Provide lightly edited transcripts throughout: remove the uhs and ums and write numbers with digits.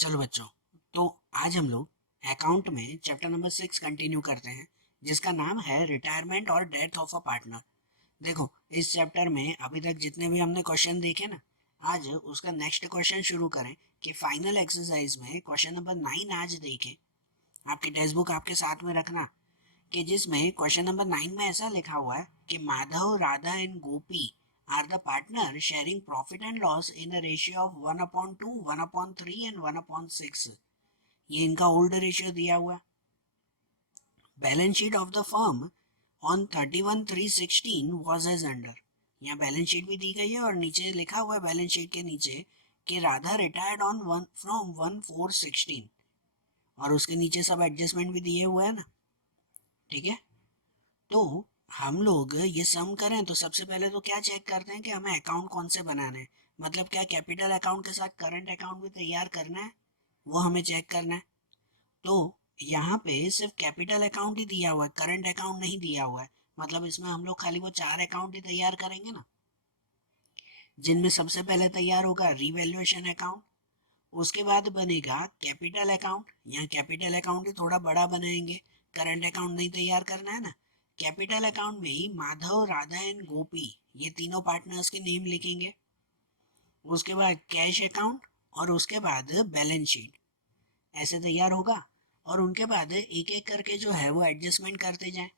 चलो बच्चों, तो आज हम लोग अकाउंट में चैप्टर नंबर 6 कंटिन्यू करते हैं, जिसका नाम है रिटायरमेंट और डेथ ऑफ अ पार्टनर। देखो, इस चैप्टर में अभी तक जितने भी हमने क्वेश्चन देखे ना, आज उसका नेक्स्ट क्वेश्चन शुरू करें कि फाइनल एक्सरसाइज में क्वेश्चन नंबर 9 आज देखें। आपकी टेक्स्ट बुक आपके साथ में रखना, कि जिसमें क्वेश्चन नंबर 9 में ऐसा लिखा हुआ है कि Madhav, Radha and Gopi are the partner sharing profit and loss in a ratio of 1/2, 1/3 and 1/6। ये इनका ओल्ड रेशियो दिया हुआ है। Balance sheet of the firm on 31/3/16 was as under. यहाँ बैलेंस शीट भी दी गई है और नीचे लिखा हुआ है बैलेंस शीट के नीचे कि राधा रिटायर्ड ऑन 1 फ्रॉम 1/4/16, और उसके नीचे सब एडजस्टमेंट भी दिए हुए हैं ना। ठीक है, तो हम लोग ये सम करें तो सबसे पहले तो क्या चेक करते हैं कि हमें अकाउंट कौन से बनाने हैं। मतलब क्या कैपिटल अकाउंट के साथ करंट अकाउंट भी तैयार करना है, वो हमें चेक करना है। तो यहाँ पे सिर्फ कैपिटल अकाउंट ही दिया हुआ है, करंट अकाउंट नहीं दिया हुआ है। मतलब इसमें हम लोग खाली वो 4 अकाउंट ही तैयार करेंगे ना, जिनमें सबसे पहले तैयार होगा रिवैल्यूएशन अकाउंट, उसके बाद बनेगा कैपिटल अकाउंट। यहाँ कैपिटल अकाउंट ही थोड़ा बड़ा बनाएंगे, करंट अकाउंट नहीं तैयार करना है ना। कैपिटल अकाउंट में ही माधव, राधा एंड गोपी, ये तीनों पार्टनर्स के नेम लिखेंगे। उसके बाद कैश अकाउंट और उसके बाद बैलेंस शीट, ऐसे तैयार होगा। और उनके बाद एक एक करके जो है वो एडजस्टमेंट करते जाएं।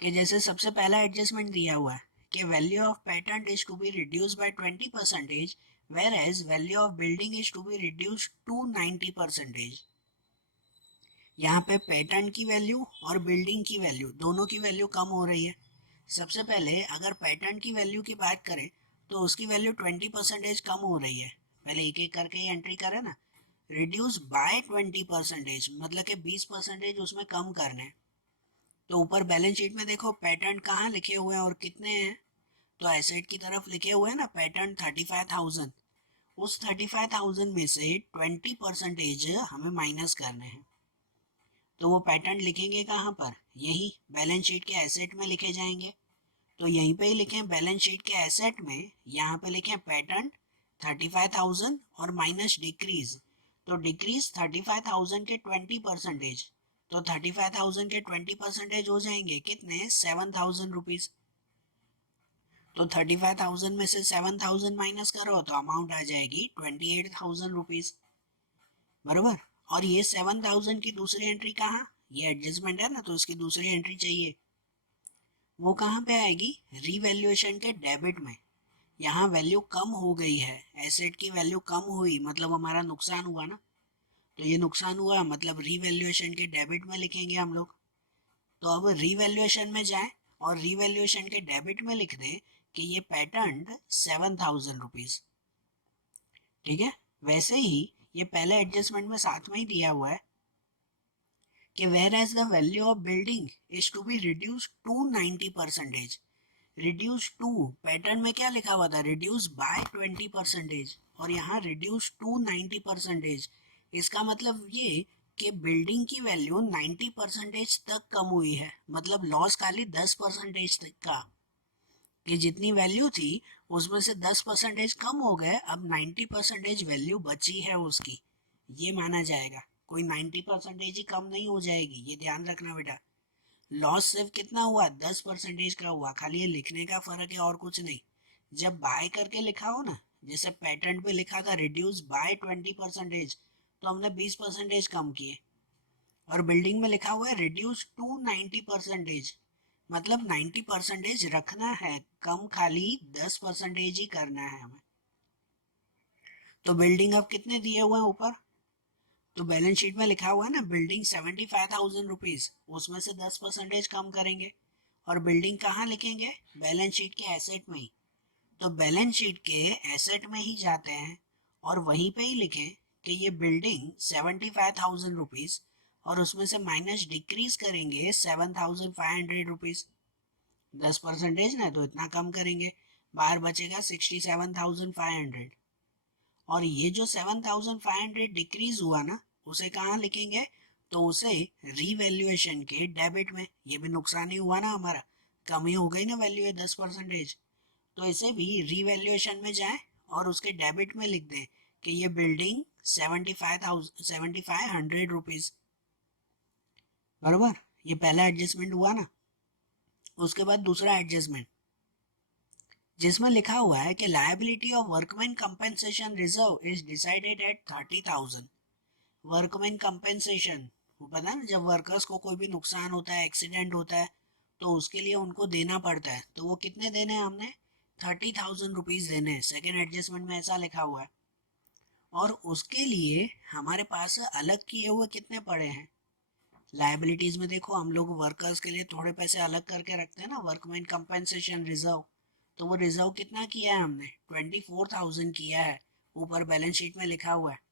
कि जैसे सबसे पहला एडजस्टमेंट दिया हुआ है कि value of patent is to be reduce by 20%, whereas value of building is to be reduce to 90%। यहाँ पे पेटेंट की वैल्यू और बिल्डिंग की वैल्यू, दोनों की वैल्यू कम हो रही है। सबसे पहले अगर पेटेंट की वैल्यू की बात करें तो उसकी वैल्यू 20% कम हो रही है। पहले एक एक करके एंट्री करें ना। रिड्यूस बाय 20%, मतलब कि 20% उसमें कम करने हैं। तो ऊपर बैलेंस शीट में देखो पेटेंट कहाँ लिखे हुए हैं और कितने हैं। तो एसेट की तरफ लिखे हुए हैं ना पेटेंट 35,000। उस 35,000 में से 20% हमें माइनस करने हैं। तो वो पेटेंट लिखेंगे कहाँ पर, यही बैलेंस शीट के एसेट में लिखे जाएंगे। तो यहीं पे ही लिखें बैलेंस शीट के एसेट में, यहाँ पे लिखें पेटेंट 35,000 और माइनस डिक्रीज। तो डिक्रीज 35,000 के 20%। तो 35,000 के 20% हो जाएंगे कितने, 7,000 रुपीज। तो 35,000 में से 7,000 माइनस करो तो अमाउंट आ जाएगी 28,000 रुपीज, बराबर। और ये 7,000 की दूसरी एंट्री कहाँ, ये एडजस्टमेंट है ना तो उसकी दूसरी एंट्री चाहिए। वो कहाँ पे आएगी, रीवैल्यूएशन के डेबिट में। यहाँ वैल्यू कम हो गई है, एसेट की वैल्यू कम हुई, मतलब हमारा नुकसान हुआ ना। तो ये नुकसान हुआ मतलब रीवैल्यूएशन के डेबिट में लिखेंगे हम लोग। तो अब रीवैल्यूएशन में जाएं और रीवैल्यूएशन के डेबिट में लिख दें कि ये पेटेंट 7,000 रुपीज। ठीक है, वैसे ही ये पहले एडजस्टमेंट में साथ में ही दिया हुआ है कि whereas the value of building is to be reduce to 90%। Reduce to, pattern में क्या लिखा हुआ था, रिड्यूस बाय 20%, और यहाँ रिड्यूस टू 90%। इसका मतलब ये कि बिल्डिंग की वैल्यू 90% तक कम हुई है, मतलब लॉस खाली 10% तक का। कि जितनी वैल्यू थी उसमें से 10% कम हो गए, अब 90% वैल्यू बची है उसकी, ये माना जाएगा। कोई 90% ही कम नहीं हो जाएगी, ये ध्यान रखना बेटा। लॉस सिर्फ कितना हुआ, 10% का हुआ, खाली ये लिखने का फर्क है और कुछ नहीं। जब बाय करके लिखा हो ना, जैसे पेटेंट पे लिखा था रिड्यूस बाय 20%, तो हमने 20% कम किए। और बिल्डिंग में लिखा हुआ है रिड्यूस टू 90%, मतलब 90% रखना है, कम खाली 10% ही करना है हमें। तो बिल्डिंग अब कितने दिए हुए हैं ऊपर, तो बैलेंस शीट में लिखा हुआ है ना बिल्डिंग 75,000 रुपीज, उसमें से 10% कम करेंगे। और बिल्डिंग कहाँ लिखेंगे, बैलेंस शीट के एसेट में ही। तो बैलेंस शीट के एसेट में ही जाते हैं और वहीं पे ही लिखें कि ये बिल्डिंग 75,000 रुपीज, और उसमें से माइनस डिक्रीज करेंगे 7,500 रुपीज। 10% ना, तो इतना कम करेंगे, बाहर बचेगा 67,500। और ये जो 7,500 डिक्रीज हुआ ना, उसे कहाँ लिखेंगे, तो उसे रीवैल्यूएशन के डेबिट में। ये भी नुकसान ही हुआ ना हमारा, कम ही हो गई ना वैल्यू है 10%। तो इसे भी रीवैल्यूएशन में जाए और उसके डेबिट में लिख दें कि ये बिल्डिंग ₹75,000 बरोबर। ये पहला एडजस्टमेंट हुआ ना। उसके बाद दूसरा एडजस्टमेंट जिसमें लिखा हुआ है कि liability of workman compensation reserve is decided at 30,000। Workman compensation, वो पता है ना, जब वर्कर्स को कोई भी नुकसान होता है, एक्सीडेंट होता है, तो उसके लिए उनको देना पड़ता है। तो वो कितने देने हैं हमने? 30,000 रुपीज देने हैं। सेकेंड एडजस्टमेंट में ऐसा लिखा हुआ है। और उसके लिए हमारे पास अलग किए हुए कितने पड़े हैं? लाइबिलिटीज में देखो, हम लोग वर्कर्स के लिए थोड़े पैसे अलग करके रखते हैं ना, वर्कमैन कंपेंसेशन रिजर्व। तो वो रिजर्व कितना किया है हमने? 24,000 किया है। ऊपर बैलेंस शीट में लिखा हुआ है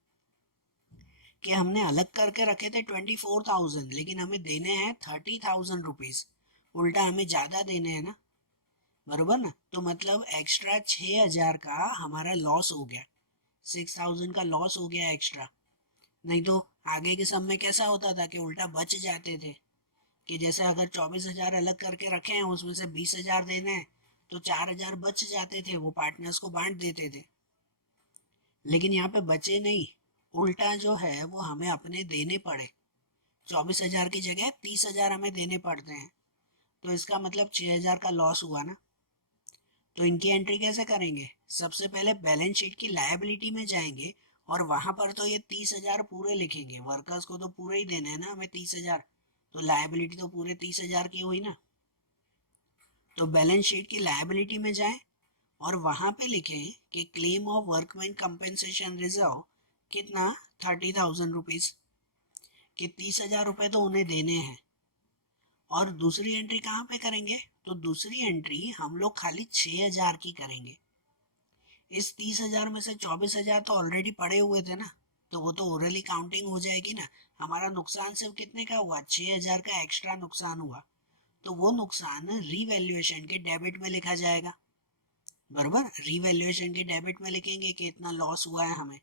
कि हमने अलग करके रखे थे 24,000, लेकिन हमें देने हैं 30,000 रुपीज। उल्टा हमें ज्यादा देने हैं ना, बरोबर ना। तो मतलब एक्स्ट्रा 6,000 का हमारा लॉस हो गया, 6,000 का लॉस हो गया एक्स्ट्रा। नहीं तो आगे के सब में कैसा होता था कि उल्टा बच जाते थे, कि जैसे अगर 24,000 अलग करके रखे हैं, उसमें से 20,000 देने हैं, तो 4,000 बच जाते थे, वो पार्टनर्स को बांट देते थे। लेकिन यहाँ पे बचे नहीं, उल्टा जो है वो हमें अपने देने पड़े। 24,000 की जगह 30,000 हमें देने पड़ते हैं। तो इसका मतलब 6,000 का लॉस हुआ ना। तो इनकी एंट्री कैसे करेंगे? सबसे पहले बैलेंस शीट की लायबिलिटी में जाएंगे और वहां पर तो ये 30,000 पूरे लिखेंगे। वर्कर्स को तो पूरे ही देने हैं ना हमें 30,000, तो लायबिलिटी तो पूरे 30,000 की हुई ना। तो बैलेंस शीट की लायबिलिटी में जाएं और वहां पे लिखें कि claim of workman compensation reserve कितना? 30,000 रुपीज। कि 30,000 रुपए तो उन्हें देने हैं। और दूसरी एंट्री कहाँ पे करेंगे? तो दूसरी एंट्री हम लोग खाली 6,000 की करेंगे। इस 30,000 में से 24,000 तो ऑलरेडी पड़े हुए थे ना, तो वो तो ओरली काउंटिंग हो जाएगी ना। हमारा नुकसान सिर्फ कितने का हुआ? 6,000 का एक्स्ट्रा नुकसान हुआ। तो वो नुकसान रीवैल्यूएशन के डेबिट में लिखा जाएगा, बरोबर। रीवैल्यूएशन के डेबिट में लिखेंगे कि इतना लॉस हुआ है हमें।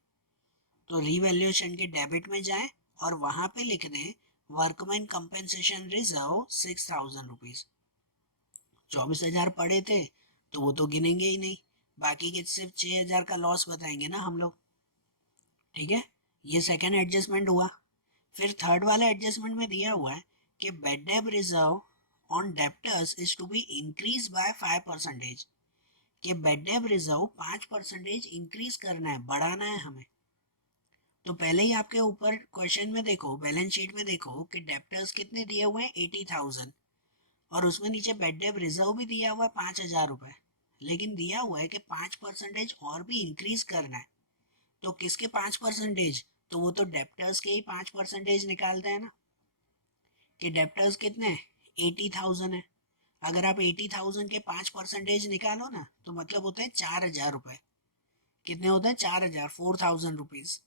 तो रीवैल्यूएशन के डेबिट में जाएं और वहां पे लिख दें वर्कमैन कंपेंसेशन रिजर्व 6,000 रुपीज। 24,000 पड़े थे तो वो तो गिनेंगे ही नहीं, बाकी के सिर्फ 6,000 का लॉस बताएंगे ना हम लोग। ठीक है, ये सेकेंड एडजस्टमेंट हुआ। फिर थर्ड वाले एडजस्टमेंट में दिया हुआ है कि bad debt reserve on debtors is to be increase by 5%। कि बेड डेब रिजर्व 5% इंक्रीज करना है, बढ़ाना है हमें। तो पहले ही आपके ऊपर क्वेश्चन में देखो, बैलेंस शीट में देखो कि डेप्टर्स कितने दिए हुए हैं? 80,000। और उसमें नीचे बेड डेब रिजर्व भी दिया हुआ है 5,000 रुपए। लेकिन दिया हुआ है कि 5% और भी इंक्रीज करना है। तो किसके 5%? तो वो तो डेप्टर्स के ही 5% निकालते हैं ना। कि डेप्टर्स कितने? 80,000 है। अगर आप 80,000 के 5% निकालो ना, तो मतलब होता है 4,000 रुपए। कितने होते हैं? 4,000, 4,000 रुपीज।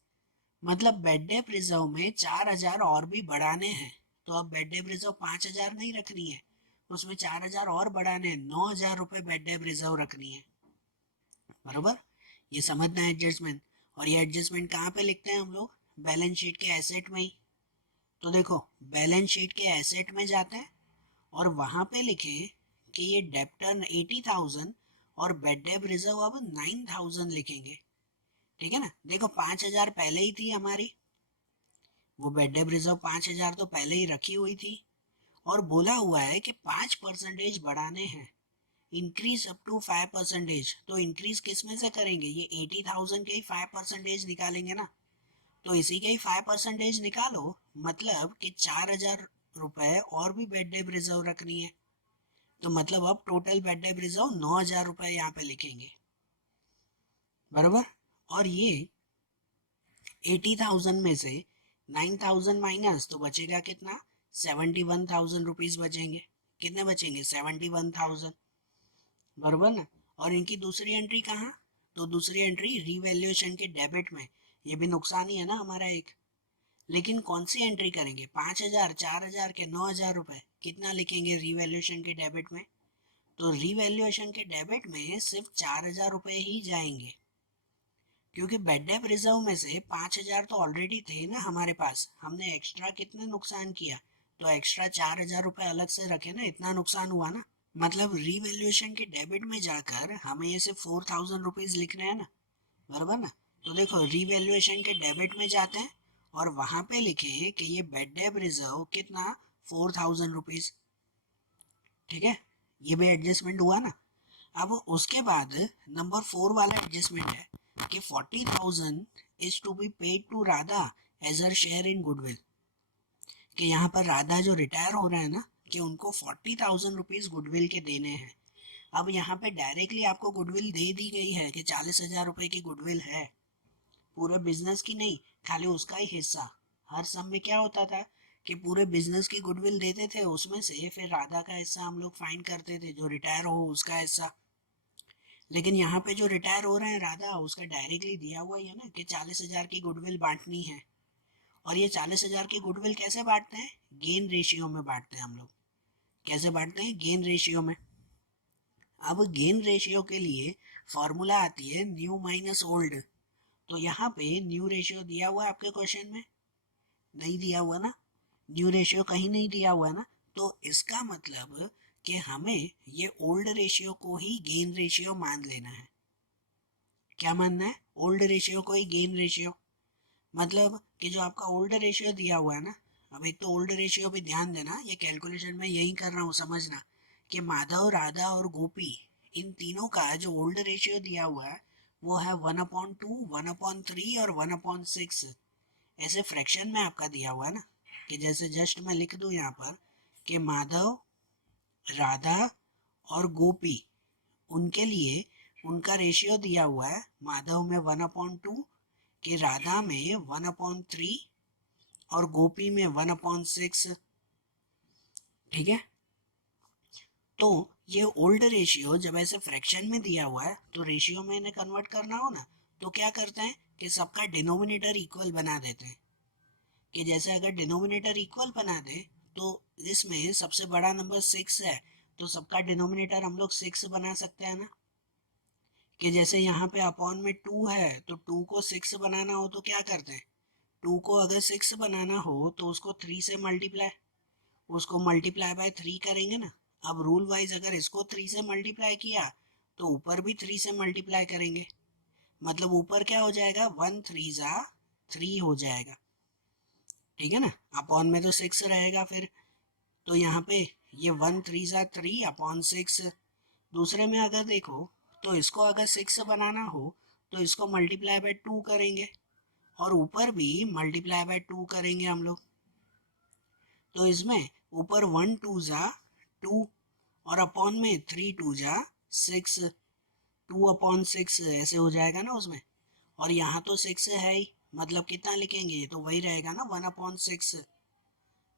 मतलब बेड डे रिजर्व में 4,000 और भी बढ़ाने हैं। तो अब बेड डे रिजर्व 5,000 नहीं रखनी है, उसमें 4,000 और बढ़ाने हैं, 9,000 रुपए बेड डे रिजर्व रखनी है, बरोबर। ये समझना है एडजस्टमेंट। और ये एडजस्टमेंट कहाँ पे लिखते हैं हम लोग? बैलेंस शीट के एसेट में ही। तो देखो, बैलेंस शीट के एसेट में जाते हैं और वहां पे लिखें कि ये डेप्टर 80,000 और बेड डेब रिजर्व अब 9,000 लिखेंगे। ठीक है ना। देखो, 5,000 पहले ही थी हमारी, वो बेड डेब रिजर्व 5,000 तो पहले ही रखी हुई थी। और बोला हुआ है कि 5% बढ़ाने हैं, इंक्रीज अप टू 5%। तो इंक्रीज किस में से करेंगे? ये 80,000 के ही 5% निकालेंगे ना। तो इसी के ही 5% निकालो, मतलब कि 4,000 रुपए और भी बेड डेब रिजर्व रखनी है। तो मतलब अब टोटल बेड डेब रिजर्व 9,000 रुपए यहाँ पे लिखेंगे, बराबर। और ये 80,000 में से 9,000 माइनस, तो बचेगा कितना? 71,000 रुपीज बचेंगे। कितने बचेंगे? 71,000, बराबर ना। और इनकी दूसरी एंट्री कहाँ? तो दूसरी एंट्री रीवैल्यूएशन के डेबिट में। ये भी नुकसान ही है ना हमारा एक। लेकिन कौन सी एंट्री करेंगे? 5,000, 4,000 के 9,000 रुपए। कितना लिखेंगे रीवैल्यूएशन के डेबिट में? तो रीवैल्यूएशन के डेबिट में सिर्फ 4,000 रुपए ही जाएंगे, क्योंकि बेड डेप रिजर्व में से 5,000 तो ऑलरेडी थे ना हमारे पास। हमने एक्स्ट्रा कितने नुकसान किया? तो एक्स्ट्रा 4,000 रुपए अलग से रखे ना, इतना नुकसान हुआ ना। मतलब रीवैल्यूएशन के डेबिट में जाकर हमें ये सिर्फ 4,000 रुपीज लिखने हैं ना, बराबर ना। तो देखो रीवैल्यूएशन के डेबिट में जाते हैं और वहां पे लिखे कि ये बेड डेब रिजर्व कितना 4000 रुपीज। ठीक है, ये भी एडजस्टमेंट हुआ ना। अब उसके बाद नंबर 4 वाला एडजस्टमेंट है कि 40,000 is to be paid to Radha as her share in goodwill. कि यहाँ पर राधा जो रिटायर हो रहे हैं ना, कि उनको 40,000 रुपीज गुडविल के देने हैं। अब यहाँ पे डायरेक्टली आपको गुडविल दे दी गई है कि 40,000 रुपए की गुडविल है, पूरे बिजनेस की नहीं, खाली उसका ही हिस्सा। हर सम में क्या होता था कि पूरे बिजनेस की गुडविल देते थे, उसमें से फिर राधा का हिस्सा हम लोग फाइंड करते थे, जो रिटायर हो उसका हिस्सा। लेकिन यहाँ पे जो रिटायर हो रहे हैं राधा, उसका डायरेक्टली दिया हुआ ही है ना कि 40,000 की गुडविल बांटनी है। और ये 40,000 की गुडविल कैसे बांटते हैं? गेन रेशियो में बांटते हैं हम लोग। कैसे बांटते हैं? गेन रेशियो में। अब गेन रेशियो के लिए फॉर्मूला आती है न्यू माइनस ओल्ड। तो यहाँ पे न्यू रेशियो दिया हुआ है आपके क्वेश्चन में? नहीं दिया हुआ ना, न्यू रेशियो कहीं नहीं दिया हुआ ना। तो इसका मतलब कि हमें ये ओल्ड रेशियो को ही गेन रेशियो मान लेना है। क्या मानना है? ओल्ड रेशियो को ही गेन रेशियो। मतलब कि जो आपका ओल्ड रेशियो दिया हुआ है ना, अब एक तो ओल्ड रेशियो भी ध्यान देना, ये कैलकुलेशन में यही कर रहा हूँ, समझना कि माधव, राधा और गोपी, इन तीनों का जो ओल्ड रेशियो दिया हुआ है वो है 1/2, 1/3 और 1/6। ऐसे फ्रैक्शन में आपका दिया हुआ है ना, कि जैसे जस्ट मैं लिख दूं यहाँ पर कि माधव, राधा और गोपी, उनके लिए उनका रेशियो दिया हुआ है, माधव में 1/2, कि राधा में 1/3 और गोपी में 1/6। ठीक है, तो ये ओल्ड रेशियो जब ऐसे फ्रैक्शन में दिया हुआ है तो रेशियो में इन्हें कन्वर्ट करना हो ना, तो क्या करते हैं कि सबका डिनोमिनेटर इक्वल बना देते हैं। कि जैसे अगर डिनोमिनेटर इक्वल बना दे तो इसमें सबसे बड़ा नंबर 6 है, तो सबका डिनोमिनेटर हम लोग 6 बना सकते हैं ना। कि जैसे यहाँ पे अपॉन में 2 है, तो 2 को 6 बनाना हो तो क्या करते हैं? 2 को अगर 6 बनाना हो तो उसको 3 से मल्टीप्लाई, उसको मल्टीप्लाई बाय 3 करेंगे ना। अब रूल वाइज अगर इसको 3 से मल्टीप्लाई किया तो ऊपर भी 3 से मल्टीप्लाई करेंगे। मतलब ऊपर क्या हो जाएगा? 1 3 जा 3 हो जाएगा। ठीक है ना, अपॉन में तो 6 रहेगा फिर। तो यहाँ पे ये 1 3 जा 3 अपॉन 6। दूसरे में अगर देखो तो इसको अगर 6 बनाना हो तो इसको मल्टीप्लाई बाय 2 करेंगे और ऊपर भी मल्टीप्लाई बाय 2 करेंगे हम लोग। तो इसमें ऊपर 1 2 जा 2 और अपॉन में 3 2 जा 6, 2/6 ऐसे हो जाएगा ना उसमें। और यहाँ तो 6 है ही, मतलब कितना लिखेंगे? तो वही रहेगा ना 1/6।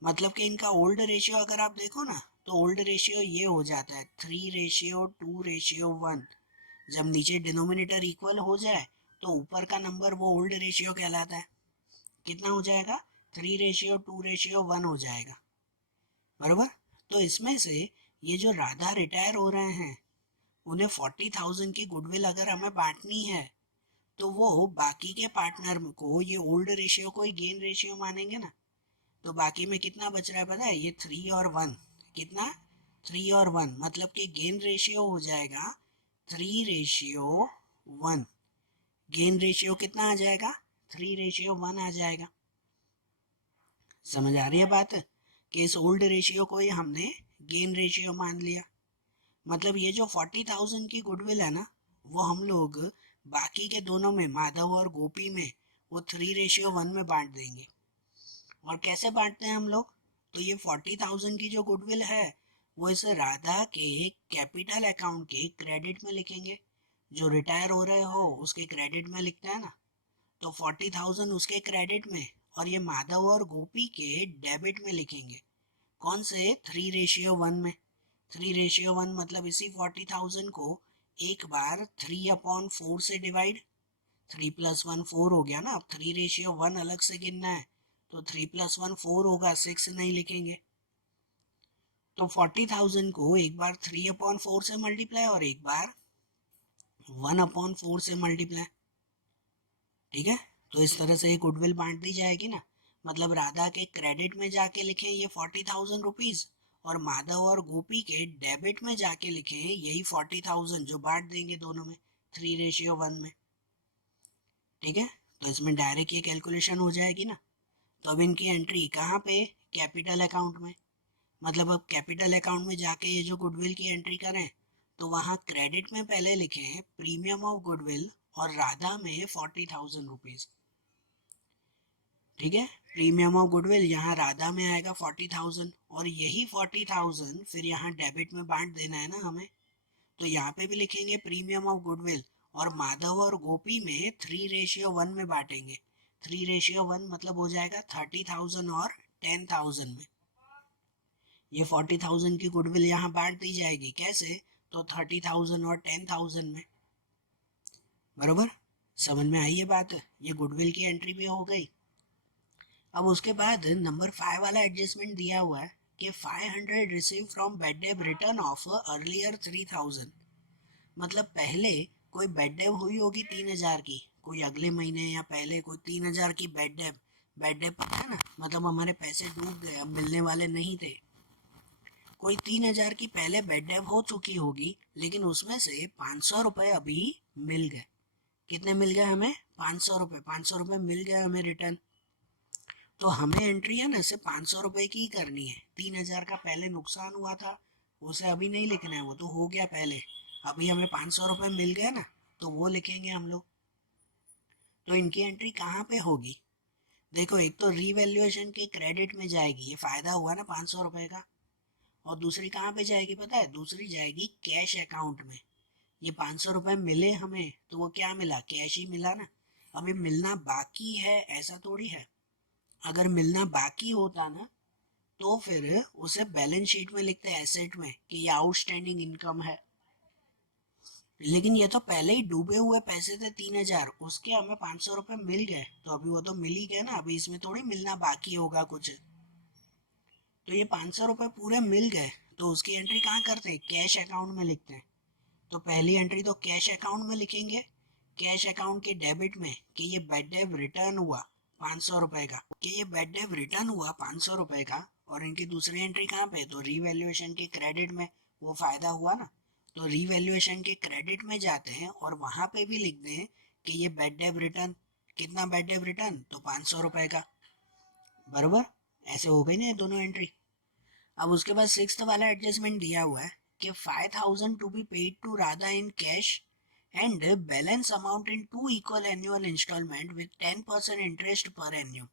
मतलब कि इनका ओल्ड रेशियो अगर आप देखो ना, तो ओल्ड रेशियो ये हो जाता है 3:2:1। जब नीचे डिनोमिनेटर इक्वल हो जाए तो ऊपर का नंबर वो ओल्ड रेशियो कहलाता है। कितना हो जाएगा? 3:2:1 हो जाएगा, बरोबर। तो इसमें से ये जो राधा रिटायर हो रहे हैं, उन्हें 40,000 की गुडविल अगर हमें बांटनी है तो वो बाकी के पार्टनर को ये ओल्ड रेशियो को ही गेन रेशियो मानेंगे ना। तो बाकी में कितना बच रहा है पता है? ये 3 और 1। कितना? 3 और 1, मतलब कि गेन रेशियो हो जाएगा 3:1। गेन रेशियो कितना आ जाएगा? 3:1 आ जाएगा। समझ आ रही है बात? कि इस ओल्ड रेशियो को ही हमने गेन रेशियो मान लिया। मतलब ये जो 40,000 की गुडविल है ना, वो हम लोग बाकी के दोनों में, माधव और गोपी में, वो 3:1 में बांट देंगे। और कैसे बांटते हैं हम लोग? तो ये 40,000 की जो गुडविल है वो इस राधा के कैपिटल अकाउंट के क्रेडिट में लिखेंगे। जो रिटायर हो रहे हो उसके क्रेडिट में लिखते हैं ना, तो 40,000 उसके क्रेडिट में और ये माधव और गोपी के डेबिट में लिखेंगे। कौन से? 3:1 में। 3:1 मतलब इसी 40,000 को एक बार 3/4 से डिवाइड। 3 + 1 4 हो गया ना। अब 3:1 अलग से गिनना है तो 3 + 1 4 होगा, 6 नहीं लिखेंगे। तो 40,000 को एक बार 3/4 से मल्टीप्लाई और एक बार 1/4 से मल्टीप्लाई। ठीक है, तो इस तरह से एक गुडविल बांट दी जाएगी ना। मतलब राधा के क्रेडिट में जाके लिखें ये 40,000 रुपीज, और माधव और गोपी के डेबिट में जाके लिखें यही 40,000, जो बांट देंगे दोनों में 3:1 में। ठीक है, तो इसमें डायरेक्ट ये कैलकुलेशन हो जाएगी ना। तो अब इनकी एंट्री कहाँ पे, कैपिटल अकाउंट में। मतलब अब कैपिटल अकाउंट में जाके ये जो गुडविल की एंट्री करें तो वहाँ क्रेडिट में पहले लिखें प्रीमियम ऑफ गुडविल और राधा में 40,000 रुपीज। ठीक है, प्रीमियम ऑफ गुडविल यहाँ राधा में आएगा 40,000 और यही 40,000 फिर यहाँ डेबिट में बांट देना है ना हमें। तो यहाँ पे भी लिखेंगे प्रीमियम ऑफ गुडविल और माधव और गोपी में 3:1 में बांटेंगे। 3:1 मतलब हो जाएगा 30,000 और 10,000 में। ये 40,000 की गुडविल यहाँ बांट दी जाएगी कैसे, तो 30,000 और 10,000 में। बरोबर, समझ में आई ये बात। ये गुडविल की एंट्री भी हो गई। अब उसके बाद नंबर 5 वाला एडजस्टमेंट दिया हुआ है कि 500 receive from bad debt return of earlier 3,000। मतलब पहले कोई बेड डेब हुई होगी 3,000 की, कोई अगले महीने या पहले कोई 3,000 की बेड डेब। बेड डेब पता है ना, मतलब हमारे पैसे डूब गए, अब मिलने वाले नहीं थे। कोई 3,000 की पहले बेड डेब हो चुकी होगी, लेकिन उसमें से 500 रुपये अभी मिल गए। कितने मिल गए हमें, 500 रुपये। 500 रुपये मिल गए हमें रिटर्न। तो हमें एंट्री है ना सिर्फ 500 रुपये की ही करनी है। 3,000 का पहले नुकसान हुआ था, उसे अभी नहीं लिखना है, वो तो हो गया पहले। अभी हमें 500 रुपये मिल गए ना, तो वो लिखेंगे हम लोग। तो इनकी एंट्री कहाँ पे होगी, देखो एक तो रीवैल्यूएशन के क्रेडिट में जाएगी, ये फायदा हुआ ना 500 रुपये का। और दूसरी कहाँ पे जाएगी पता है, दूसरी जाएगी कैश अकाउंट में। ये 500 रुपये मिले हमें तो वो क्या मिला, कैश ही मिला ना। अभी मिलना बाकी है ऐसा थोड़ी है। अगर मिलना बाकी होता ना तो फिर उसे बैलेंस शीट में लिखते हैं एसेट में कि ये आउटस्टैंडिंग इनकम है। लेकिन ये तो पहले ही डूबे हुए पैसे थे 3,000, उसके हमें 500 रुपये मिल गए, तो अभी वो तो मिल ही गए ना, अभी इसमें थोड़ी मिलना बाकी होगा कुछ। तो ये 500 रुपये पूरे मिल गए, तो उसकी एंट्री कहाँ करते हैं, कैश अकाउंट में लिखते हैं। तो पहली एंट्री तो कैश अकाउंट में लिखेंगे, कैश अकाउंट के डेबिट में कि ये बेड डेब रिटर्न हुआ 500 रुपये का, कि ये बेड डेब रिटर्न हुआ 500 रुपये का। और इनकी दूसरी एंट्री कहाँ पे, तो रीवैल्यूएशन के क्रेडिट में, वो फायदा हुआ ना। तो रीवैल्यूएशन के क्रेडिट में जाते हैं और वहां पे भी लिख दें कि ये बेड डेब रिटर्न, कितना बेड डेब रिटर्न, तो 500 रुपये का। बरोबर, ऐसे हो गई ना ये दोनों एंट्री। अब उसके बाद सिक्स्थ वाला एडजस्टमेंट दिया हुआ है कि 5,000 to be paid to Radha in cash and balance amount in 2 equal annual instalment with 10% interest per annum.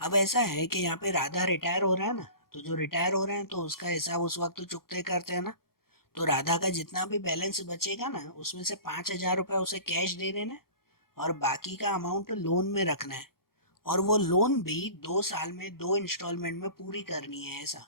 अब ऐसा है कि यहाँ पे राधा रिटायर हो रहा है ना, तो जो रिटायर हो रहे हैं तो उसका हिसाब उस वक्त तो चुकते करते हैं ना। तो राधा का जितना भी बैलेंस बचेगा ना उसमें से 5,000 रुपये उसे कैश दे देना है और बाकी का अमाउंट लोन में रखना है। और वो लोन भी 2 साल में 2 इंस्टॉलमेंट में पूरी करनी है ऐसा।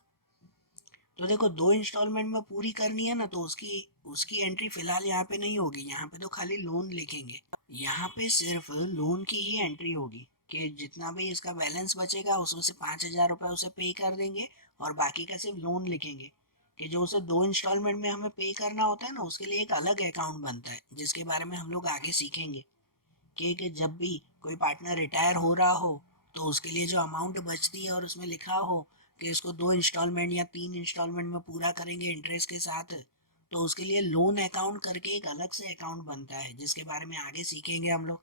तो देखो 2 इंस्टॉलमेंट में पूरी करनी है ना, तो उसकी उसकी एंट्री फिलहाल यहाँ पे नहीं होगी, यहाँ पे तो खाली लोन लिखेंगे। यहाँ पे सिर्फ लोन की ही एंट्री होगी कि जितना भी इसका बैलेंस बचेगा उसमें से 5,000 रुपये उसे पे कर देंगे और बाकी का सिर्फ लोन लिखेंगे। कि जो उसे 2 इंस्टॉलमेंट में हमें पे करना होता है ना, उसके लिए एक अलग अकाउंट बनता है जिसके बारे में हम लोग आगे सीखेंगे। कि जब भी कोई पार्टनर रिटायर हो रहा हो तो उसके लिए जो अमाउंट बचती है और उसमें लिखा हो कि इसको 2 इंस्टॉलमेंट या 3 इंस्टॉलमेंट में पूरा करेंगे इंटरेस्ट के साथ, तो उसके लिए लोन अकाउंट करके एक अलग से अकाउंट बनता है जिसके बारे में आगे सीखेंगे हम लोग।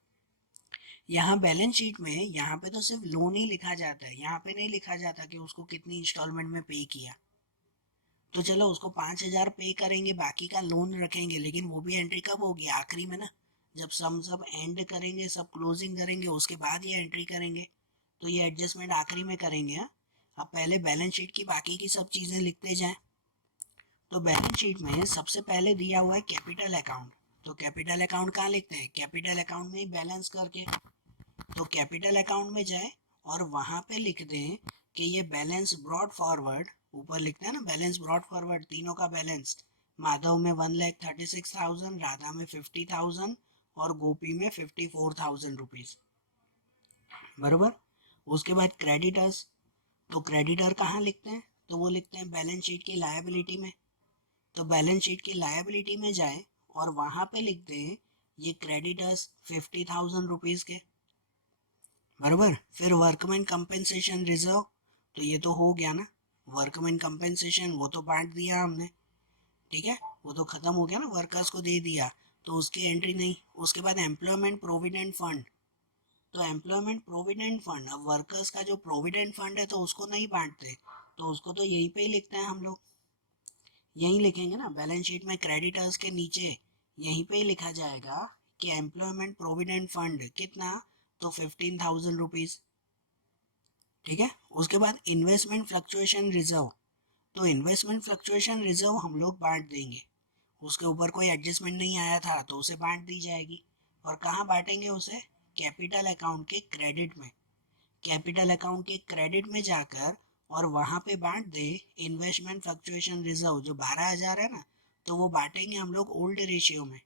यहाँ बैलेंस शीट में यहाँ पे तो सिर्फ लोन ही लिखा जाता है, यहाँ पे नहीं लिखा जाता कि उसको कितनी इंस्टॉलमेंट में पे किया। तो चलो उसको 5,000 पे करेंगे, बाकी का लोन रखेंगे, लेकिन वो भी एंट्री कब होगी, आखिरी में ना। जब सब एंड करेंगे, सब क्लोजिंग करेंगे, उसके बाद ये एंट्री करेंगे। तो ये एडजस्टमेंट आखिरी में करेंगे हाँ। अब पहले बैलेंस शीट की बाकी की सब चीज़ें लिखते जाएं। तो बैलेंस शीट में सबसे पहले दिया हुआ है कैपिटल अकाउंट। तो कैपिटल अकाउंट कहाँ लिखते हैं, कैपिटल अकाउंट में ही बैलेंस करके। तो कैपिटल अकाउंट में जाए और वहां पे लिख दें कि ये बैलेंस ब्रॉड फॉरवर्ड, ऊपर लिखते हैं ना बैलेंस ब्रॉड फॉरवर्ड, तीनों का बैलेंस। माधव में 1,36,000, राधा में 50,000 और गोपी में 54,000 रुपीज। बरोबर, उसके बाद क्रेडिटर्स। तो क्रेडिटर कहाँ लिखते हैं, तो वो लिखते हैं बैलेंस शीट की लायबिलिटी में। तो बैलेंस शीट की लायबिलिटी में जाए और वहां पे लिखते हैं ये क्रेडिटर्स 50,000 रुपीज के। बरोबर, फिर वर्कमैन कंपेंसेशन रिजर्व, तो ये तो हो गया ना। वर्कमैन कंपेंसेशन वो तो बांट दिया हमने, ठीक है, वो तो खत्म हो गया ना, वर्कर्स को दे दिया। तो उसकी एंट्री नहीं। उसके बाद एम्प्लॉयमेंट प्रोविडेंट फंड, तो एम्प्लॉयमेंट प्रोविडेंट फंड, अब वर्कर्स का जो प्रोविडेंट फंड है तो उसको नहीं बांटते, तो उसको तो यहीं पे ही लिखते हैं हम लोग, यहीं लिखेंगे ना बैलेंस शीट में क्रेडिटर्स के नीचे, यहीं पे ही लिखा जाएगा कि एम्प्लॉयमेंट प्रोविडेंट फंड कितना, तो 15,000 रुपीज। ठीक है। उसके बाद इन्वेस्टमेंट फ्लक्चुएशन रिजर्व, तो इन्वेस्टमेंट फ्लक्चुएशन रिजर्व हम लोग बांट देंगे, उसके ऊपर कोई एडजस्टमेंट नहीं आया था तो उसे बांट दी जाएगी। और कहाँ बांटेंगे उसे, कैपिटल अकाउंट के क्रेडिट में, कैपिटल अकाउंट के क्रेडिट में जाकर और वहां पे बांट दे इन्वेस्टमेंट फ्लक्चुएशन रिजर्व जो 12,000 है ना, तो वो बांटेंगे हम लोग ओल्ड रेशियो में।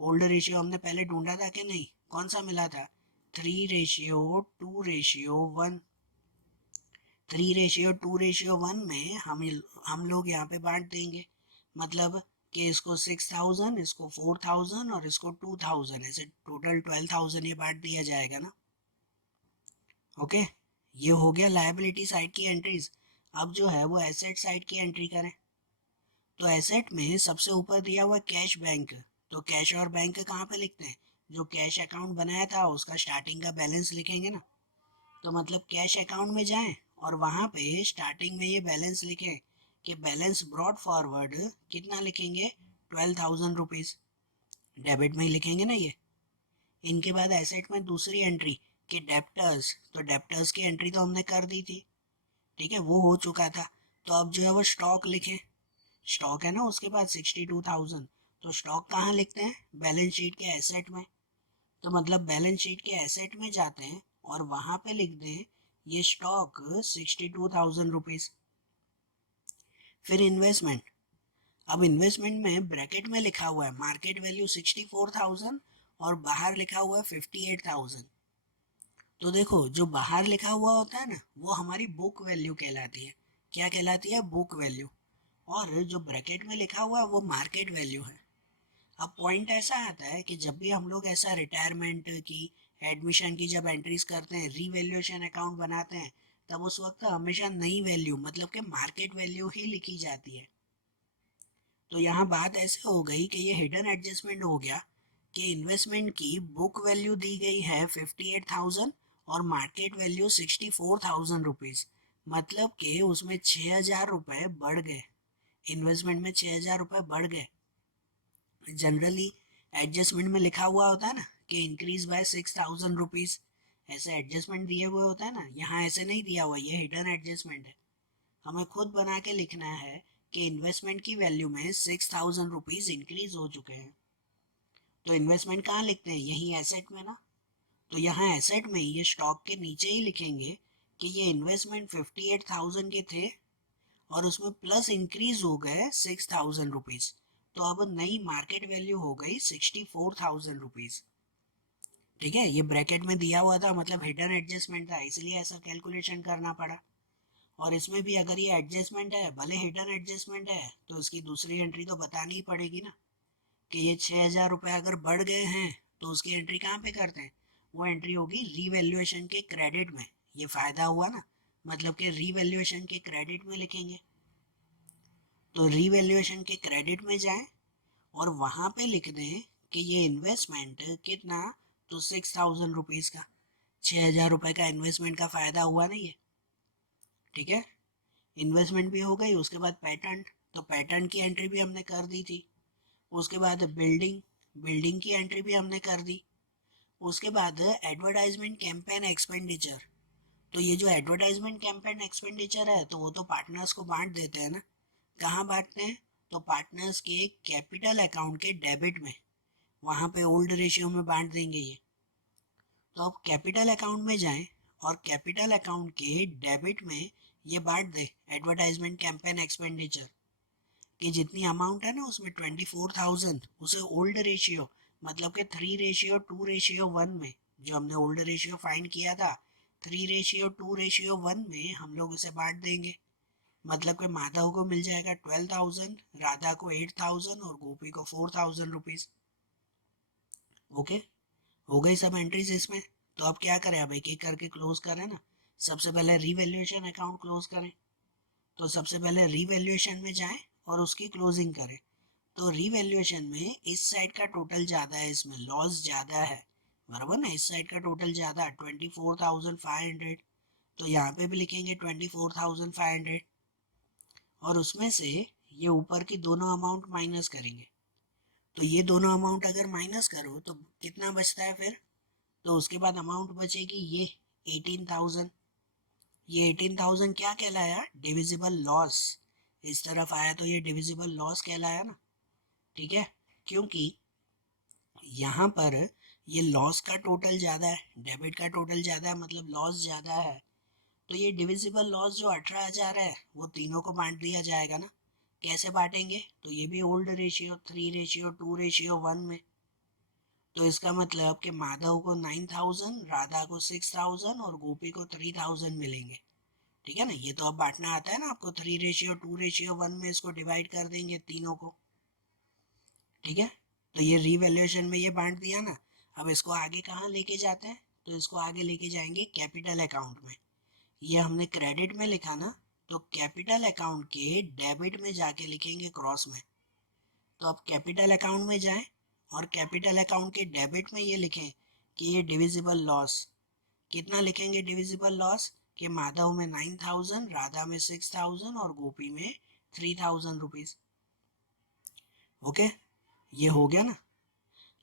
ओल्ड रेशियो हमने पहले ढूंढा था कि नहीं, कौन सा मिला था, 3:2:1। 3:2:1 में हम लोग यहाँ पे बांट देंगे, मतलब कि इसको 6,000, इसको 4,000 और इसको 2,000, ऐसे टोटल 12,000 ये बांट दिया जाएगा ना। ओके, ये हो गया लायबिलिटी साइड की एंट्रीज। अब जो है वो एसेट साइड की एंट्री करें, तो एसेट में सबसे ऊपर दिया हुआ कैश बैंक, तो कैश और बैंक कहाँ पे लिखते हैं, जो कैश अकाउंट बनाया था उसका स्टार्टिंग का बैलेंस लिखेंगे ना। तो मतलब कैश अकाउंट में जाएं और वहां पे स्टार्टिंग में ये बैलेंस लिखें कि बैलेंस ब्रॉड फॉरवर्ड कितना लिखेंगे, 12,000 रुपीज, डेबिट में ही लिखेंगे ना ये। इनके बाद एसेट में दूसरी एंट्री कि डेप्टर्स, तो डेप्टर्स की एंट्री तो हमने कर दी थी, ठीक है, वो हो चुका था। तो अब जो है वो स्टॉक लिखें, स्टॉक है ना उसके बाद 62,000, तो स्टॉक कहाँ लिखते हैं, बैलेंस शीट के एसेट में। तो मतलब बैलेंस शीट के एसेट में जाते हैं और वहां पे लिख दें ये स्टॉक 62,000 रुपीज। फिर इन्वेस्टमेंट, अब इन्वेस्टमेंट में ब्रैकेट में लिखा हुआ है मार्केट वैल्यू 64,000 और बाहर लिखा हुआ है 58,000। तो देखो जो बाहर लिखा हुआ होता है ना वो हमारी बुक वैल्यू कहलाती है, क्या कहलाती है, बुक वैल्यू। और जो ब्रैकेट में लिखा हुआ है वो मार्केट वैल्यू है। अब पॉइंट ऐसा आता है कि जब भी हम लोग ऐसा रिटायरमेंट की, एडमिशन की जब एंट्रीज करते हैं, रीवैल्यूएशन अकाउंट बनाते हैं, तब उस वक्त हमेशा नई वैल्यू मतलब कि मार्केट वैल्यू ही लिखी जाती है। तो यहाँ बात ऐसे हो गई कि ये हिडन एडजस्टमेंट हो गया कि इन्वेस्टमेंट की बुक वैल्यू दी गई है 58,000 और मार्केट वैल्यू 64,000 रुपीज, मतलब कि उसमें 6,000 रुपये बढ़ गए, इन्वेस्टमेंट में 6,000 रुपये बढ़ गए। जनरली एडजस्टमेंट में लिखा हुआ होता है ना कि इंक्रीज बाय 6,000 रुपीज, ऐसे एडजस्टमेंट दिए हुए होता है ना, यहाँ ऐसे नहीं दिया हुआ, ये हिडन एडजस्टमेंट है। हमें खुद बना के लिखना है कि इन्वेस्टमेंट की वैल्यू में 6,000 रुपीज इंक्रीज हो चुके हैं। तो इन्वेस्टमेंट कहाँ लिखते हैं, यही एसेट में ना। तो यहाँ एसेट में ये स्टॉक के नीचे ही लिखेंगे कि ये इन्वेस्टमेंट 58,000 के थे और उसमें प्लस इंक्रीज हो गए 6,000 रुपीज, तो अब नई मार्केट वैल्यू हो गई 64,000 रुपीज। ठीक है, ये ब्रैकेट में दिया हुआ था, मतलब हिडन एडजस्टमेंट था, इसलिए ऐसा कैलकुलेशन करना पड़ा। और इसमें भी अगर ये एडजस्टमेंट है, भले हिडन एडजस्टमेंट है, तो इसकी दूसरी एंट्री तो बतानी ही पड़ेगी ना कि ये 6,000 रुपये अगर बढ़ गए हैं तो उसकी एंट्री कहाँ पे करते हैं, वो एंट्री होगी रीवैल्यूएशन के क्रेडिट में। ये फायदा हुआ ना, मतलब कि रीवैल्यूएशन के क्रेडिट में लिखेंगे। तो रीवैल्यूएशन के क्रेडिट में जाएं और वहां पे लिख दें कि ये इन्वेस्टमेंट कितना, तो 6,000 रुपीज का, 6,000 रुपये का इन्वेस्टमेंट का फायदा हुआ नहीं है। ठीक है, इन्वेस्टमेंट भी हो गई। उसके बाद पैटर्न, तो पैटर्न की एंट्री भी हमने कर दी थी। उसके बाद बिल्डिंग, बिल्डिंग की एंट्री भी हमने कर दी। उसके बाद एडवर्टाइजमेंट कैंपेन एक्सपेंडिचर, तो ये जो एडवर्टाइजमेंट कैंपेन एक्सपेंडिचर है तो वो तो पार्टनर्स को बांट देते हैं ना, कहाँ बांटते हैं, तो पार्टनर्स के कैपिटल अकाउंट के डेबिट में, वहाँ पे ओल्ड रेशियो में बांट देंगे ये। तो अब कैपिटल अकाउंट में जाएं और कैपिटल अकाउंट के डेबिट में ये बांट दे एडवर्टाइजमेंट कैंपेन एक्सपेंडिचर कि जितनी अमाउंट है ना उसमें 24,000 उसे ओल्ड रेशियो, मतलब कि 3:2:1 में, जो हमने ओल्ड रेशियो फाइंड किया था 3:2:1 में हम लोग उसे बांट देंगे। मतलब कि माधव को मिल जाएगा 12,000, राधा को 8,000 और गोपी को 4,000 रुपीज। ओके, हो गई सब एंट्रीज इसमें। तो अब क्या करें, अब एक एक करके क्लोज करें ना। सबसे पहले रीवैल्यूएशन अकाउंट क्लोज करें, तो सबसे पहले रीवैल्यूएशन में जाएं और उसकी क्लोजिंग करें। तो रीवैल्यूएशन में इस साइड का टोटल ज़्यादा है, इसमें लॉस ज़्यादा है, बराबर ना, इस साइड का टोटल ज़्यादा 24,500, तो यहाँ पे भी लिखेंगे 24,500 और उसमें से ये ऊपर की दोनों अमाउंट माइनस करेंगे। तो ये दोनों अमाउंट अगर माइनस करो तो कितना बचता है फिर, तो उसके बाद अमाउंट बचेगी ये 18,000। ये 18,000 क्या कहलाया, डिविजिबल लॉस। इस तरफ आया तो ये डिविजिबल लॉस कहलाया ना, ठीक है, क्योंकि यहाँ पर ये लॉस का टोटल ज़्यादा है, डेबिट का टोटल ज़्यादा है, मतलब लॉस ज़्यादा है। तो ये डिविजिबल लॉस जो 18,000 है वो तीनों को बांट दिया जाएगा ना। कैसे बांटेंगे, तो ये भी ओल्ड रेशियो 3:2:1 में। तो इसका मतलब कि माधव को 9,000, राधा को 6,000 और गोपी को 3,000 मिलेंगे। ठीक है ना, ये तो अब बांटना आता है ना आपको, 3:2:1 में इसको डिवाइड कर देंगे तीनों को। ठीक है, तो ये रीवैल्यूएशन में ये बांट दिया ना। अब इसको आगे कहाँ लेके जाते हैं, तो इसको आगे लेके जाएंगे कैपिटल अकाउंट में। ये हमने क्रेडिट में लिखा ना, तो कैपिटल अकाउंट के डेबिट में जाके लिखेंगे क्रॉस में। तो अब कैपिटल अकाउंट में जाएं और कैपिटल अकाउंट के डेबिट में ये लिखें कि ये डिविजिबल लॉस। कितना लिखेंगे डिविजिबल लॉस, कि माधव में 9,000, राधा में 6,000 और गोपी में 3,000 रुपीज। ओके, ये हो गया ना।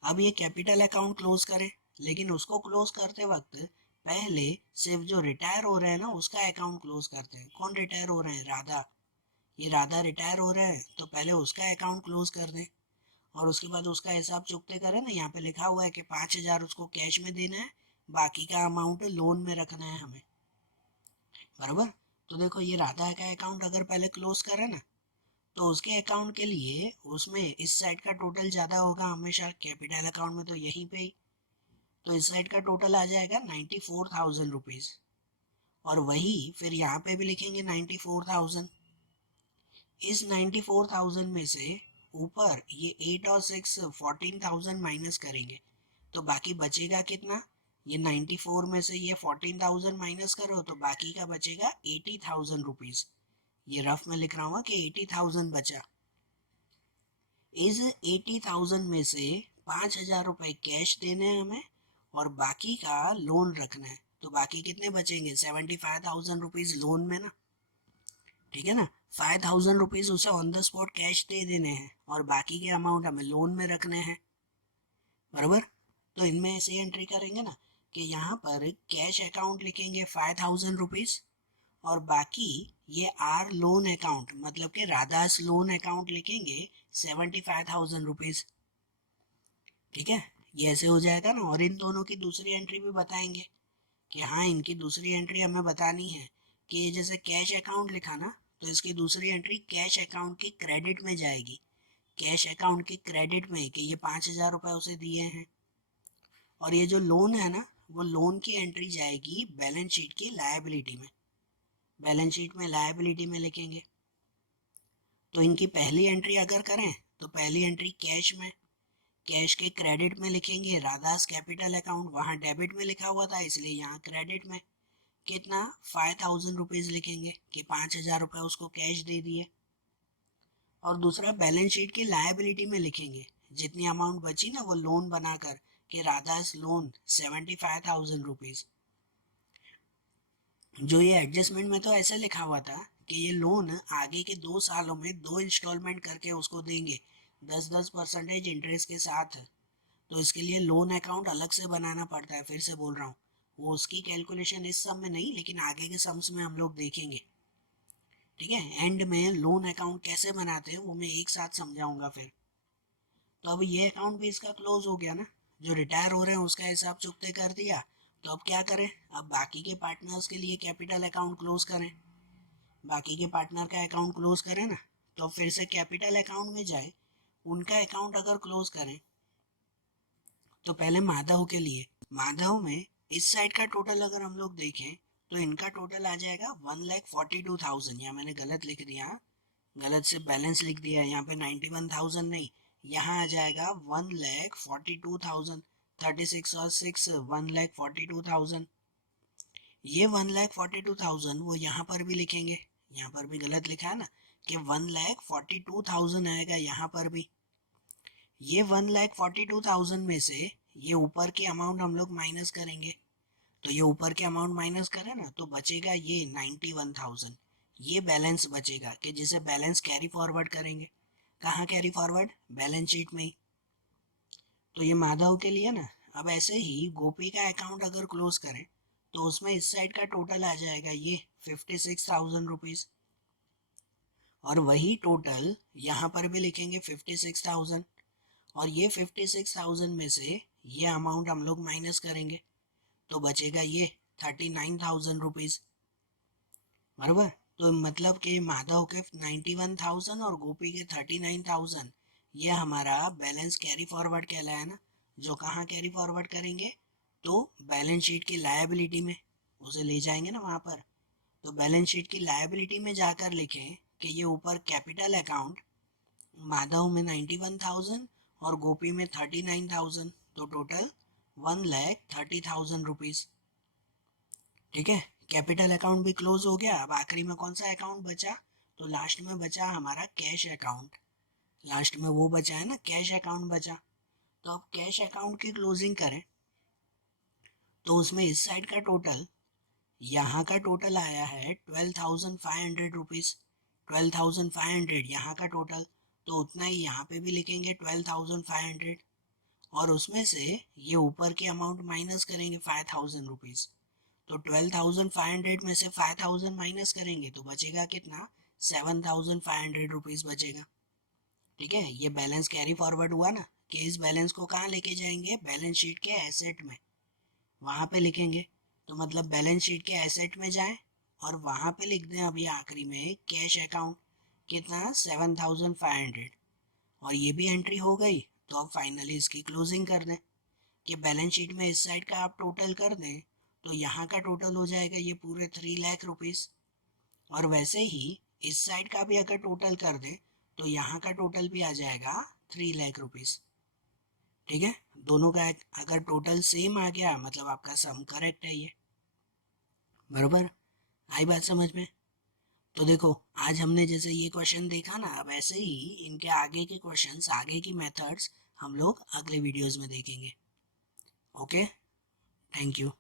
अब ये कैपिटल अकाउंट क्लोज करें, लेकिन उसको क्लोज करते वक्त पहले सिर्फ जो रिटायर हो रहे हैं ना उसका अकाउंट क्लोज करते हैं। कौन रिटायर हो रहे हैं, राधा। ये राधा रिटायर हो रहे हैं तो पहले उसका अकाउंट क्लोज कर दें और उसके बाद उसका हिसाब चुकते करें ना। यहाँ पे लिखा हुआ है कि 5,000 उसको कैश में देना है, बाकी का अमाउंट लोन में रखना है हमें, बराबर। तो देखो ये राधा का अकाउंट अगर पहले क्लोज करें ना, तो उसके अकाउंट के लिए उसमें इस साइड का टोटल ज़्यादा होगा हमेशा, कैपिटल अकाउंट में तो यहीं पे ही। तो इस साइड का टोटल आ जाएगा 94,000 रुपीज़ और वही फिर यहाँ पे भी लिखेंगे 94,000। इस 94,000 में से ऊपर ये 8 और 6 14,000 माइनस करेंगे तो बाकी बचेगा कितना। ये 94 में से ये 14,000 माइनस करो तो बाकी का बचेगा 80,000 रुपीज़। ये रफ में लिख रहा हूँ कि 80,000 बचा। इस 80,000 में से 5,000 रुपये कैश देने हैं हमें और बाकी का लोन रखना है। तो बाकी कितने बचेंगे, 75,000 रुपीज़ लोन में ना, ठीक है ना। 5,000 रुपीज़ उसे ऑन द स्पॉट कैश दे देने हैं और बाकी के अमाउंट हमें लोन में रखने हैं, बराबर। तो इनमें ऐसे एंट्री करेंगे ना कि यहाँ पर कैश अकाउंट लिखेंगे 5,000 रुपीज़ और बाकी ये आर लोन अकाउंट मतलब कि राधास लोन अकाउंट लिखेंगे 75,000 रुपीज़। ठीक है, ये ऐसे हो जाएगा ना। और इन दोनों की दूसरी एंट्री भी बताएंगे कि हाँ इनकी दूसरी एंट्री हमें बतानी है कि ये जैसे कैश अकाउंट लिखा ना, तो इसकी दूसरी एंट्री कैश अकाउंट के क्रेडिट में जाएगी। कैश अकाउंट के क्रेडिट में कि ये 5,000 रुपये उसे दिए हैं और ये जो लोन है ना वो लोन की एंट्री जाएगी बैलेंस शीट की लायबिलिटी में। बैलेंस शीट में लायबिलिटी में लिखेंगे। तो इनकी पहली एंट्री अगर करें तो पहली एंट्री कैश में, कैश के क्रेडिट में लिखेंगे राधास कैपिटल अकाउंट, वहाँ डेबिट में लिखा हुआ था इसलिए यहाँ क्रेडिट में कितना 5,000 रुपीज़ लिखेंगे कि 5,000 रुपये उसको कैश दे दिए। और दूसरा बैलेंस शीट की लायबिलिटी में लिखेंगे जितनी अमाउंट बची ना वो लोन बनाकर कि राधास लोन 75,000 रुपीज़। जो ये एडजस्टमेंट में तो ऐसे लिखा हुआ था कि ये लोन आगे के 2 सालों में 2 इंस्टॉलमेंट करके उसको देंगे 10-10% इंटरेस्ट के साथ। तो इसके लिए लोन अकाउंट अलग से बनाना पड़ता है, फिर से बोल रहा हूँ। वो उसकी कैलकुलेशन इस सम में नहीं लेकिन आगे के सम्स में हम लोग देखेंगे, ठीक है। एंड में लोन अकाउंट कैसे बनाते हैं वो मैं एक साथ समझाऊंगा फिर। तो अब ये अकाउंट भी इसका क्लोज हो गया ना, जो रिटायर हो रहे हैं उसका हिसाब चुकते कर दिया। तो अब क्या करें, अब बाकी के पार्टनर्स के लिए कैपिटल अकाउंट क्लोज करें। बाकी के पार्टनर का अकाउंट क्लोज करें ना, तो फिर से कैपिटल अकाउंट में जाए, उनका अकाउंट अगर क्लोज करें तो पहले माधव के लिए, माधव में इस साइड का टोटल अगर हम लोग देखें तो इनका टोटल आ जाएगा 1,42,000। यहाँ मैंने गलत लिख दिया, गलत से बैलेंस लिख दिया, यहाँ पे 91,000 नहीं, यहाँ आ जाएगा 1,42,000। 36 और 6 1,42,000। ये 1,42,000 वो यहाँ पर भी लिखेंगे, यहाँ पर भी गलत लिखा है ना कि 1,42,000 आएगा यहाँ पर भी। ये 1,42,000 में से ये ऊपर के अमाउंट हम लोग माइनस करेंगे, तो ये ऊपर के अमाउंट माइनस करें ना तो बचेगा ये 91,000। ये बैलेंस बचेगा कि जिसे बैलेंस कैरी फॉरवर्ड करेंगे। कहाँ कैरी फॉरवर्ड? बैलेंस शीट में ही। तो ये माधव के लिए ना। अब ऐसे ही गोपी का अकाउंट अगर क्लोज करें तो उसमें इस साइड का टोटल आ जाएगा ये 56,000 रुपीज़, और वही टोटल यहाँ पर भी लिखेंगे 56,000, और ये 56,000 में से ये अमाउंट हम लोग माइनस करेंगे तो बचेगा ये 39,000 रुपीज़, बराबर। तो मतलब कि माधव के 91,000 और गोपी के 39,000, ये हमारा बैलेंस कैरी फॉरवर्ड कहलाया ना। जो कहाँ कैरी फॉरवर्ड करेंगे? तो बैलेंस शीट की लायबिलिटी में उसे ले जाएंगे ना वहाँ पर। तो बैलेंस शीट की लायबिलिटी में जाकर लिखें कि ये ऊपर कैपिटल अकाउंट माधव में 91,000 और गोपी में 39,000, तो टोटल 1,30,000 रुपीज़। ठीक है, कैपिटल अकाउंट भी क्लोज हो गया। अब आखिरी में कौन सा अकाउंट बचा? तो लास्ट में बचा हमारा कैश अकाउंट। लास्ट में वो बचा है ना, कैश अकाउंट बचा। तो अब कैश अकाउंट की क्लोजिंग करें तो उसमें इस साइड का टोटल, यहाँ का टोटल आया है 12,500 रुपीज़। 12,500 यहाँ का टोटल, तो उतना ही यहाँ पे भी लिखेंगे 12,500, और उसमें से ये ऊपर के अमाउंट माइनस करेंगे 5,000 रुपीज़। तो 12,500 में से 5,000 माइनस करेंगे तो बचेगा कितना? 7,500 रुपीज़ बचेगा। ठीक है, ये बैलेंस कैरी फॉरवर्ड हुआ ना, कि इस बैलेंस को कहाँ लेके जाएंगे? बैलेंस शीट के एसेट में, वहाँ पे लिखेंगे। तो मतलब बैलेंस शीट के एसेट में जाएं और वहाँ पे लिख दें अभी आखिरी में कैश अकाउंट, कितना? 7,500, और ये भी एंट्री हो गई। तो अब फाइनली इसकी क्लोजिंग कर दें कि बैलेंस शीट में इस साइड का आप टोटल कर दें तो यहाँ का टोटल हो जाएगा ये पूरे 3 लाख रुपीज़, और वैसे ही इस साइड का भी अगर टोटल कर दें तो यहाँ का टोटल भी आ जाएगा 3 लाख रुपीज़। ठीक है, दोनों का अगर टोटल सेम आ गया मतलब आपका सम करेक्ट है ये, बरोबर। आई बात समझ में? तो देखो, आज हमने जैसे ये क्वेश्चन देखा ना, अब ऐसे ही इनके आगे के क्वेश्चंस, आगे की मेथड्स हम लोग अगले वीडियोस में देखेंगे। Okay, thank you.